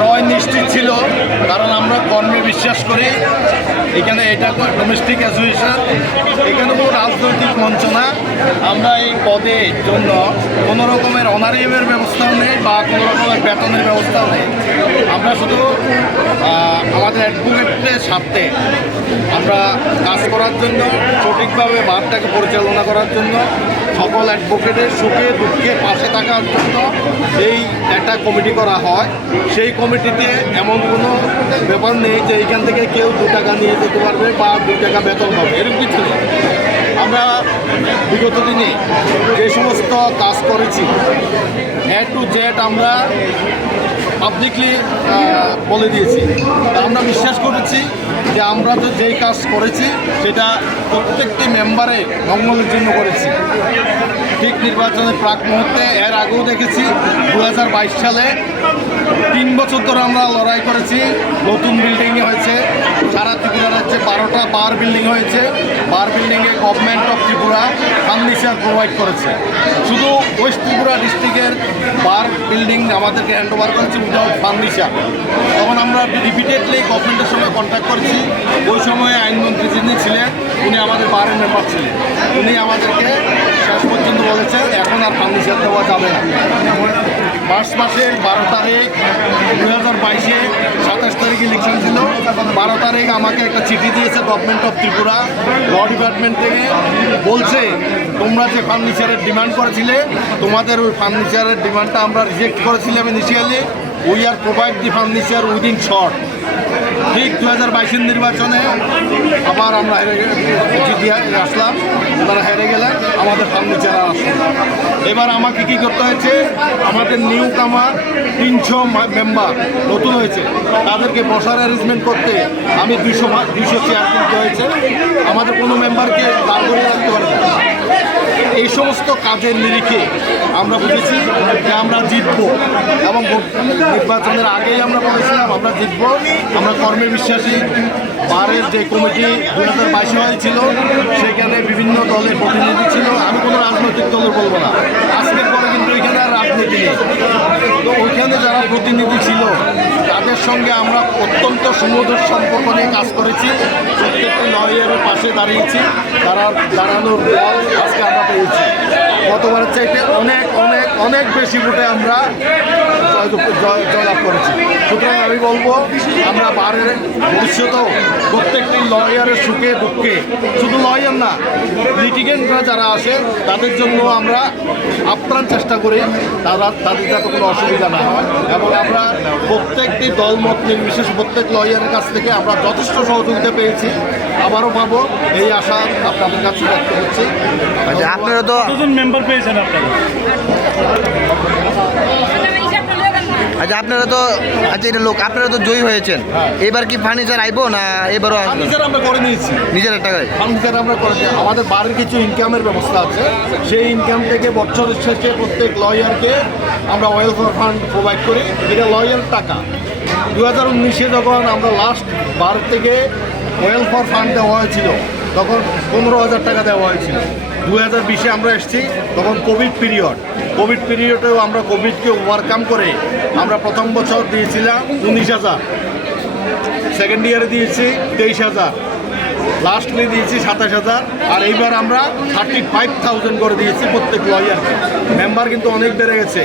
সবাই নিশ্চিত ছিল, কারণ আমরা কর্মে বিশ্বাস করি। এখানে এটা ডোমেস্টিক অ্যাসোসিয়েশন, এখানে কোনো রাজনৈতিক মঞ্চ না। আমরা এই পদের জন্য কোনো রকমের অনারিয়ামের ব্যবস্থাও নেই বা কোনো রকমের বেতনের ব্যবস্থাও নেই। আমরা শুধু আমাদের অ্যাডভোকেটের স্বার্থে আমরা কাজ করার জন্য, সঠিকভাবে বারটাকে পরিচালনা করার জন্য, সকল অ্যাডভোকেটের সুখে দুঃখে পাশে থাকার জন্য এই একটা কমিটি করা হয়। সেই কমিটিতে এমন কোনো ব্যাপার নেই যে এইখান থেকে কেউ 2 টাকা নিয়ে যেতে পারবে বা 2 টাকা বেতন পাবে, এরকম কিছু নেই। আমরা বিগত দিনে যে সমস্ত কাজ করেছি A to Z আমরা পাবলিকলি বলে দিয়েছি। আমরা বিশ্বাস করেছি যে আমরা তো যেই কাজ করেছি সেটা প্রত্যেকটি মেম্বারে মঙ্গলের জন্য করেছি। ঠিক নির্বাচনের প্রাক মুহূর্তে এর আগেও দেখেছি 2022 সালে 3 বছর ধরে আমরা লড়াই করেছি। নতুন বিল্ডিংয়ে হয়েছে, সারা ত্রিপুরা রাজ্যে 12টা বার বিল্ডিং হয়েছে। বার বিল্ডিংয়ে government of Tripura furniture provide করেছে। শুধু ওয়েস্ট ত্রিপুরা ডিস্ট্রিক্টের বার বিল্ডিং আমাদেরকে হ্যান্ড ওভার করেছে উইদাউট ফার্নিচার। তখন আমরা রিপিটেডলি গভর্নমেন্টের সঙ্গে কন্ট্যাক্ট করেছি। ওই সময়ে আইনমন্ত্রী যিনি ছিলেন উনি আমাদের বারের মেম্বার ছিলেন। উনি আমাদেরকে শেষ পর্যন্ত বলেছেন এখন আর ফার্নিচার দেওয়া যাবে না। মার্চ মাসের 12 তারিখ 2022-এ 27 তারিখ ইলেকশন ছিল। 12 তারিখ আমাকে একটা চিঠি দিয়েছে government of Tripura law department থেকে, বলছে তোমরা যে ফার্নিচারের ডিমান্ড করেছিলে তোমাদের ওই ফার্নিচারের ডিমান্ডটা আমরা রিজেক্ট করেছিলাম initially. We are provide the furniture within short. ঠিক 2022-এর নির্বাচনে আবার আমরা জিতে আসলাম, তারা হেরে গেলেন, আমাদের ফার্নিচার আর আসলো। এবার আমাকে কী করতে হয়েছে, আমাদের নিউ কামার 300 মেম্বার নতুন হয়েছে, তাদেরকে বসার অ্যারেঞ্জমেন্ট করতে আমি 200 চেয়ার কিনতে হয়েছে। আমাদের কোনো মেম্বারকে দাঁড় করে রাখতে পারে না। এই সমস্ত কাজের নিরিখে আমরা বুঝেছি যে আমরা জিতবো, এবং নির্বাচনের আগেই আমরা বলেছিলাম আমরা জিতবো। আমরা কর্মে বিশ্বাসী। বারের যে কমিটি 2022-এ হয়েছিল সেখানে বিভিন্ন দলের প্রতিনিধি ছিল। আমি কোনো রাজনৈতিক দলের বলবো না, আজকের পরে কিন্তু ওইখানে আর রাজনীতি নেই। তো ওইখানে যারা প্রতিনিধি ছিল তাদের সঙ্গে আমরা অত্যন্ত সুমধুর সম্পর্ক নিয়ে কাজ করেছি। প্রত্যেকটি লয়ারের পাশে দাঁড়িয়েছি, তারা দাঁড়ানোর ফল আজকে আমরা পেয়েছি। গতবারের চাইতে অনেক অনেক অনেক বেশি ভোটে আমরা জয়লাভ করেছি। সুতরাং আমি বলবো আমরা বারের ভবিষ্যতেও প্রত্যেকটি লয়ারের সুখে দুঃখে, শুধু লয়ার না, লিটিগেন্টরা যারা আসে তাদের জন্য আমরা আপ্রাণ চেষ্টা করি তাদের যাতে কোনো অসুবিধা না হয়। এবং আমরা প্রত্যেকটি দলমত নির্বিশেষ প্রত্যেক লয়ারের কাছ থেকে আমরা যথেষ্ট সহযোগিতা পেয়েছি, আবারও পাবো এই আশা আপনাদের কাছে ব্যক্ত করছি। আপনারা তো মেম্বার পেয়েছেন আপনারা? আচ্ছা আপনারা তো এটা লোক আপনারা তো জয়ী হয়েছেন, এবার কি ফার্নিচার আইবো না এবারও ফার্নিচার আমরা করে নিয়েছি নিজের টাকায়? ফার্নিচার আমরা করে নিই। আমাদের বাড়ির কিছু ইনকামের ব্যবস্থা আছে, সেই ইনকাম থেকে বছরের শেষে প্রত্যেক লয়ারকে আমরা ওয়েলফেয়ার ফান্ড প্রোভাইড করি। এটা লয়ার টাকা। 2019-এ যখন আমরা লাস্ট বার থেকে ওয়েলফেয়ার ফান্ড দেওয়া হয়েছিল তখন 15,000 টাকা দেওয়া হয়েছিল। 2020-এ আমরা এসেছি, তখন কোভিড পিরিয়ডেও আমরা কোভিডকে ওভারকাম করে আমরা প্রথম বছর দিয়েছিলাম 19,000, সেকেন্ড ইয়ারে দিয়েছি 23,000, লাস্টলি দিয়েছি 27,000, আর এইবার আমরা 35,000 করে দিয়েছি প্রত্যেক লয়ারকে। মেম্বার কিন্তু অনেক বেড়ে গেছে,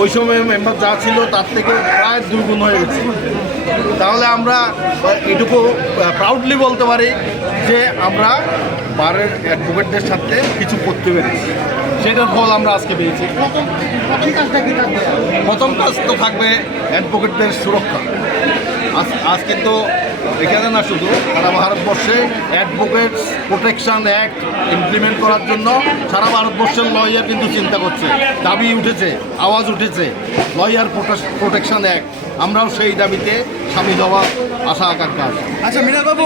ওই সময় মেম্বার যা ছিল তার থেকে প্রায় 2 গুণ হয়ে গেছে। তাহলে আমরা এটুকু প্রাউডলি বলতে পারি যে আমরা বারের অ্যাডভোকেটদের সাথে কিছু করতে পেরেছি, সেটার ফল আমরা আজকে পেয়েছি। প্রথম কাজ তো থাকবে অ্যাডভোকেটদের সুরক্ষা। আজ কিন্তু এখানে না, শুধু সারা ভারতবর্ষে অ্যাডভোকেটস প্রোটেকশন অ্যাক্ট ইমপ্লিমেন্ট করার জন্য সারা ভারতবর্ষের লয়ার কিন্তু চিন্তা করছে, দাবি উঠেছে, আওয়াজ উঠেছে লয়ার প্রোটেকশন অ্যাক্ট। আমরাও সেই দাবিতে সামিল হওয়ার আশা আকাঙ্ক্ষা আছে। আচ্ছা মিনা বাবু,